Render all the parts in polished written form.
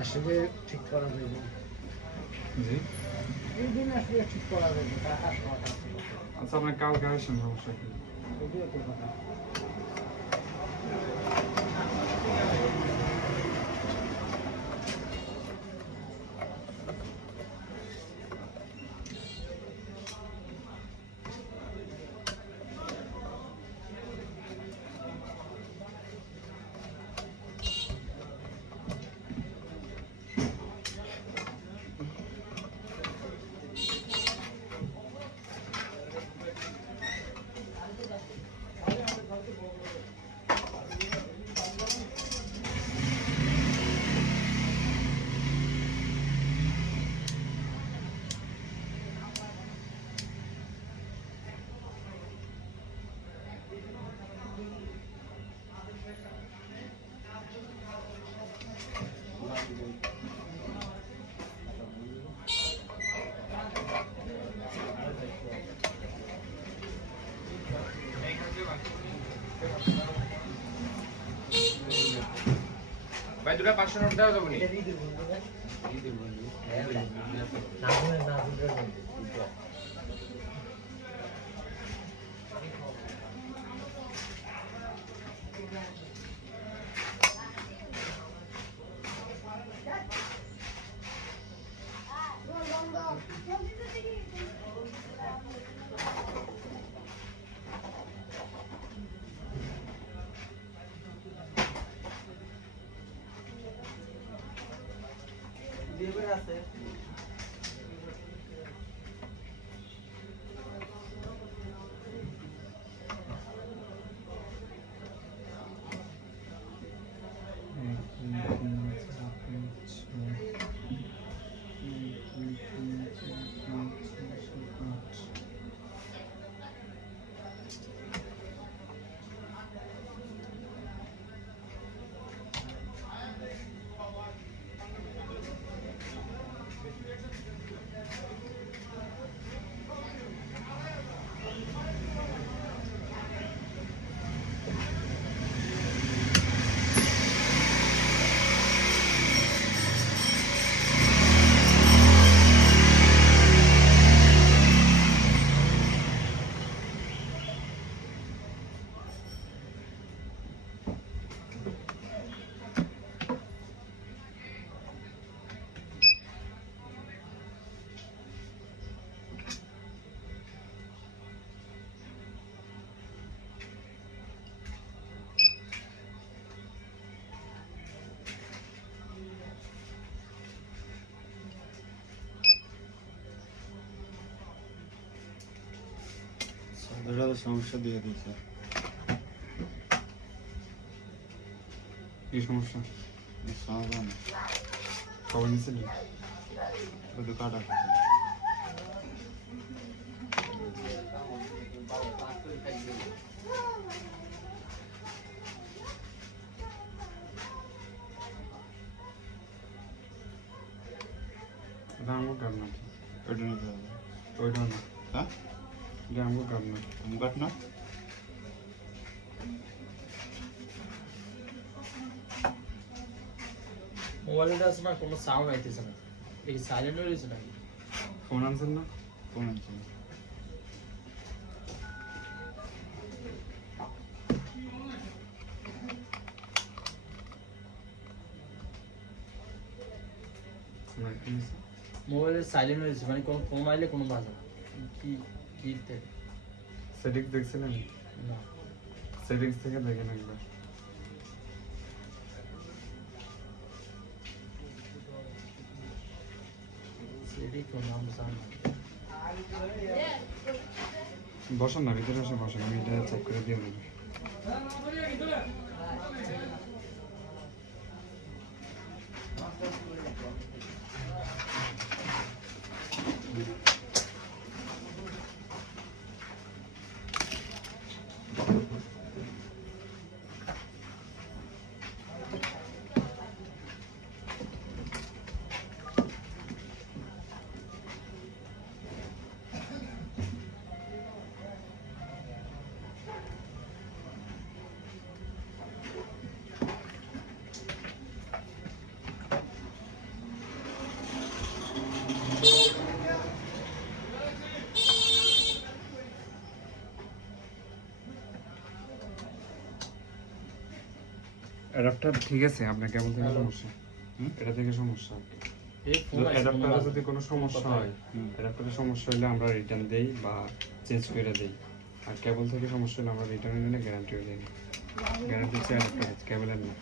আসলে ঠিক করা যাবে জি এই দিন আসলে ঠিক করা যাবে টাকা শর্ট আছে আচ্ছা আপনি কালকে আসেন সমস্যা কি এটাই তো কথা ভাই দুটো 500 নোট দেওয়া যাবে নি এটা দিদির বন্ধু না দিদির বন্ধু না দিদির বন্ধু দেবের আছে সমস্যা দিয়ে দিয়েছে কি সমস্যা সমাধান খবর নিয়েছিলেন শুধু কাটা রামগো কাট না ওইটা নিতে হবে ওইটা না হ্যাঁ রামগো কাট না তুমি কাট না মোবাইলটা আছে না কোনো সাউন্ড আইতেছে না এই সাইলেন্ট হয়ে গেছে নাকি ফোন আনছেন না কোন আছে মোবাইলে সাইলেন্ট হয়ে গেছে মানে কোনো ফোন আইলে কোনো বাজে না কি কি সেটিংস দেখছিলেন না সেটিংস থেকে দেখেন একবার সেটি কোন নাম জানা বসেন না ভিতরে এসে বসেন আমি এটা চেক করে দিয়ে দেবো অ্যাডাপ্টার ঠিক আছে, আপনার কেবল থেকে সমস্যা। এটা থেকে সমস্যা। এই ফোন অ্যাডাপ্টারে যদি কোনো সমস্যা হয়, হুম। অ্যাডাপ্টারে সমস্যা হলে আমরা রিটার্ন দেই বা চেঞ্জ করে দেই। আর কেবল থেকে সমস্যা হলে আমরা রিটার্ন নিলে গ্যারান্টিও দিই। গ্যারান্টি হচ্ছে অ্যাডাপ্টার, কেবলের না।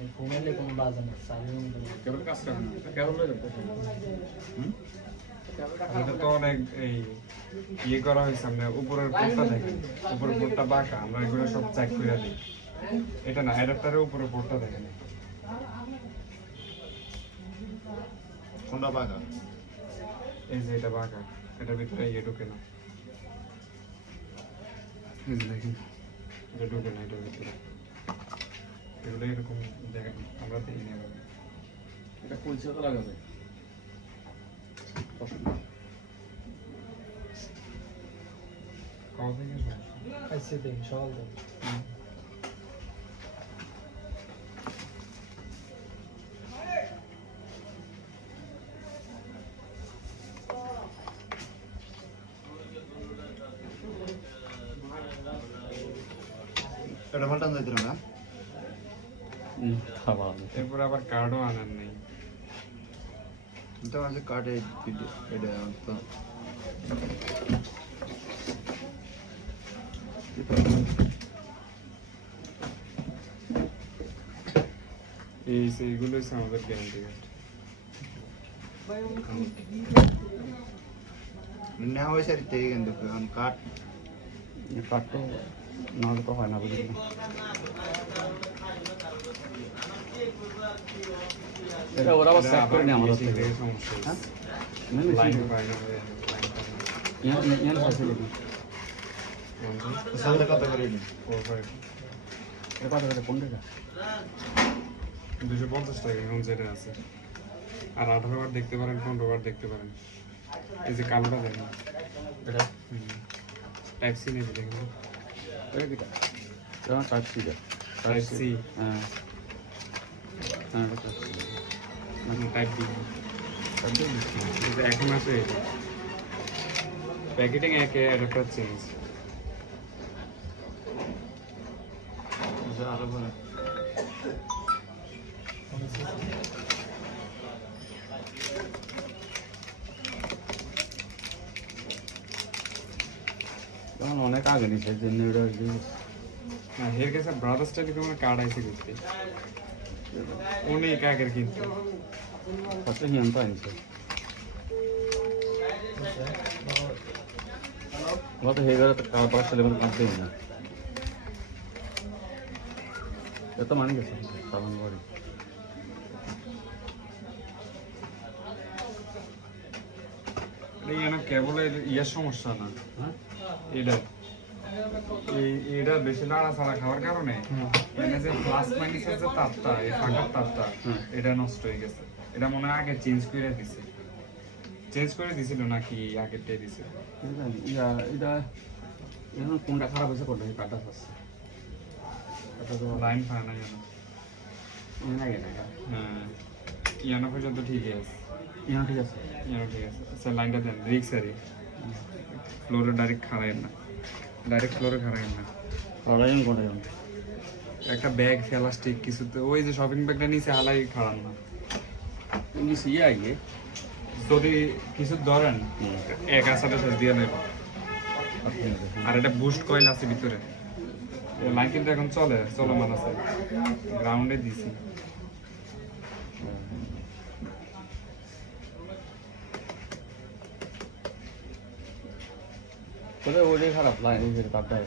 এই ফোন আইলে কোনো বাজে না, সাইলেন্ট কেবল কাজ করে না। কেবল হয়ে যাবে। হুম? এটা তো অনেক এই ইয়ে করা হয়েছে, আমরা উপরের পোর্টটা দেখেন, উপরের পোর্টটা বাঁকা, আমরা এগুলো সব চেক করে দিই। এটা না, অ্যাডাপ্টারের উপরের পোর্টটা দেখেন। কোনটা বাঁকা? এই যে এটা বাঁকা, এটার ভিতরে ইয়ে ঢুকে না। এই যে দেখেন, এটা ঢুকে না এটার ভিতরে। এগুলো এরকম দেখেন, আমরা দেখি না এভাবে। এটা পয়সা তো লাগাবে। কবে থেকে সমস্যা? আইসি দেখি সকাল থেকে। এটা পাল্টান যাইতে না? এরপরে আবার কার্ডও আনেন নাই। তো আছে কাটে এটা তো এইগুলো হচ্ছে আমাদের গ্যারান্টি কার্ড। নেওয়া হয়েছে আর থেকে কিন্তু এখন কাট কাঠ তো নাহলে তো হয় না, বুঝলি না? এটা ওরা আবার চেক করে নেয় আমাদের থেকে। সমস্যা হ্যাঁ? হচ্ছে। লাইন পায় না, লাইন পায় না। ইয়ান ফ্যাসিলিটি সাদা কত করে নি? 4-5 এটা কত করে কোন টাকা? 250 টাকা এখন যেটা আছে। আর 18 বার দেখতে পারেন, 15 বার দেখতে পারেন। এই যে কালোটা দেখেন, এটা টাইপ-সি নেবে দেখেন। এটা কিটা? এটা টাইপ সি দা। টাইপ-সি, হ্যাঁ হ্যাঁ, এটা টাইপ সি। মানে টাইপ-বি। এই যে এখন আছে এটা। প্যাকেটিং একে অ্যাডাপ্টার চেঞ্জ। আরো ভালো তখন অনেক আগে নিচ্ছে জন্য এটা না, এর কাছে ব্রাদার্স টেলিকমের কার্ড আইছে করতে। অনেক আগের কিন্তু। কত হিয়ান্ত আনছে গত হয়ে গেলে তো খাওয়া পাওয়া ছেলে কাঁদতেই না। এত মানে গেছে সাবান বাড়ি এটা কেবলের ইয়ার সমস্যা না, হ্যাঁ এটা এটা বেশি নাড়াচাড়া খাওয়ার কারণে মানে যে প্লাস মাইনাসের যে তারটা, এই ফাঁকার তারটা, এটা নষ্ট হয়ে গেছে। এটা মনে হয় আগে চেঞ্জ করে দিছে, চেঞ্জ করে দিছিল নাকি আগেরটাই দিছে। এটা এটা এখন কোনটা খারাপ হয়েছে কোনটা কাটা আছে এটা তো লাইন পায় না যেন। আগে না হ্যাঁ, ইয়ানো পর্যন্ত ঠিকই আছে, ইয়ান ঠিক আছে। ইয়ানো ঠিক আছে। আচ্ছা লাইনটা দেন, রিক্সারি ফ্লোরে ডাইরেক্ট খাড়াইন না, ডাইরেক্ট ফ্লোরে খাড়াইন না। লড়াই কোনটা এখন একটা ব্যাগ প্লাস্টিক কিছুতে, ওই যে শপিং ব্যাগটা নিচে হালাই খাড়ান না। ইংলিশ ইয়ে আগে যদি কিছু ধরেন এক আসাটা শেষ দিয়ে নেব। আর এটা বুস্ট কয়েল আছে ভিতরে, লাইন কিন্তু এখন চলমান আছে, গ্রাউন্ডে দিছি। তবে ওইটাই খারাপ লাইন এই যে তারটায়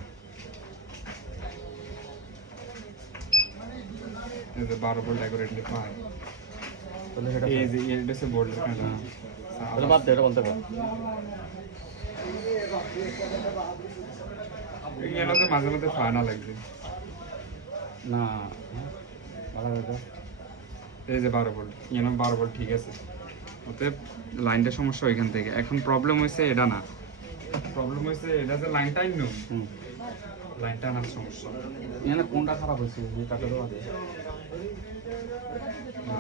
এই যে 12 ভোল্ট অ্যাকুরেটলি পায়। তাহলে সেটা এই যে এটা হচ্ছে বোর্ডের কাঁটা। তাহলে বাদ দে, এটা বলতে পার এগুলোতে মাঝে মাঝে ফায়না লাগছে। না ভালো কথা। এই যে 12 ভোল্ট, 12 ভোল্ট ঠিক আছে। অতএব লাইনটা সমস্যা ওইখান থেকে। এখন প্রবলেম হয়েছে এটা না, প্রবলেম হয়েছে এটা যে লাইনটাই নো, হুম লাইনটা আমার সমস্যা। এখানে কোনটা খারাপ হয়েছে এই কাটা দেওয়া দিয়ে?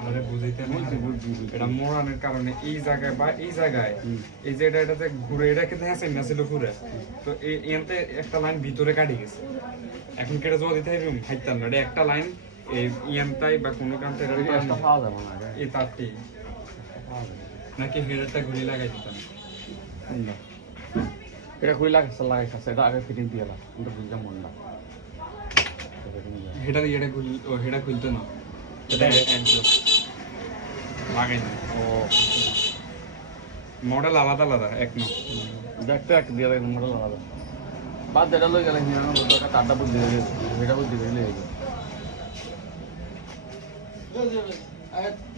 আরে বুঝাইতে না, বুঝছি। এটা মোড়ানোর কারণে এই জায়গায় বা এই জায়গায় এই যে এটাতে ঘুরে এটা কিন্তু হ্যাঁ না ছিল ঘুরে, তো এতে একটা লাইন ভিতরে কাটি গেছে। এখন কেটে জমা দিতে হবে হাইতাম না, এটা একটা লাইন এই ইয়ান্তাই বা কোনো কান্তে এটা একটা পাওয়া যাবে না আগে। এই তারটি পাওয়া যাবে না। নাকি হেডারটা ঘুরে লাগাই দিতাম। কোনটা? এটা খুলে লাগাইছে এটা আগে ফিটিং দিয়ে লাগ কিন্তু বুঝলাম মন না হেডা ইয়েটা হেডা খুলতো না, এটা একদম লাগাই না। ও মডেল আলাদা আলাদা এক ন দেখতে এক দিয়ে রাখুন মোটা লাগাবে বাদ এটা লই গেলে হিয়ানো বলতে একটা কাটা বুদ্ধি দিলে এটা বুদ্ধি দিলে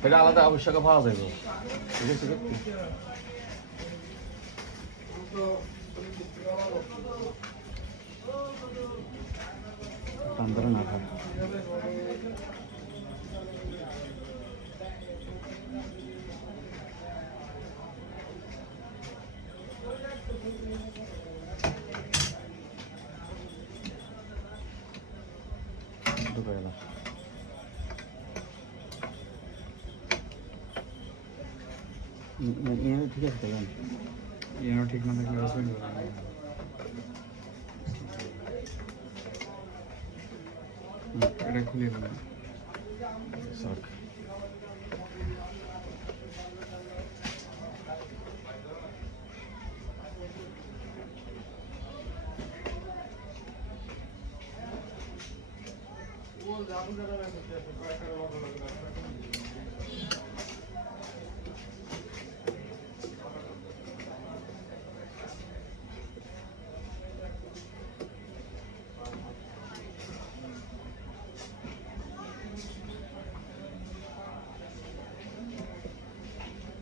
এটা আলাদা আবশ্যক পাওয়া যাবে ঠিক আছে টান্দরে না খায় দুপুরবেলা ঠিক আছে দেখেন ইয়ানো ঠিক না থাকলে চলবে না। এটা খুলে দেবে সক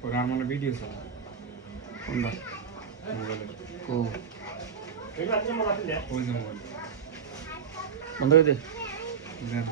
ওর আর মানে ভিডিও চলে কোনটা মোবাইলে, ও ওই যে মোবাইল বন্ধ করে দে দেন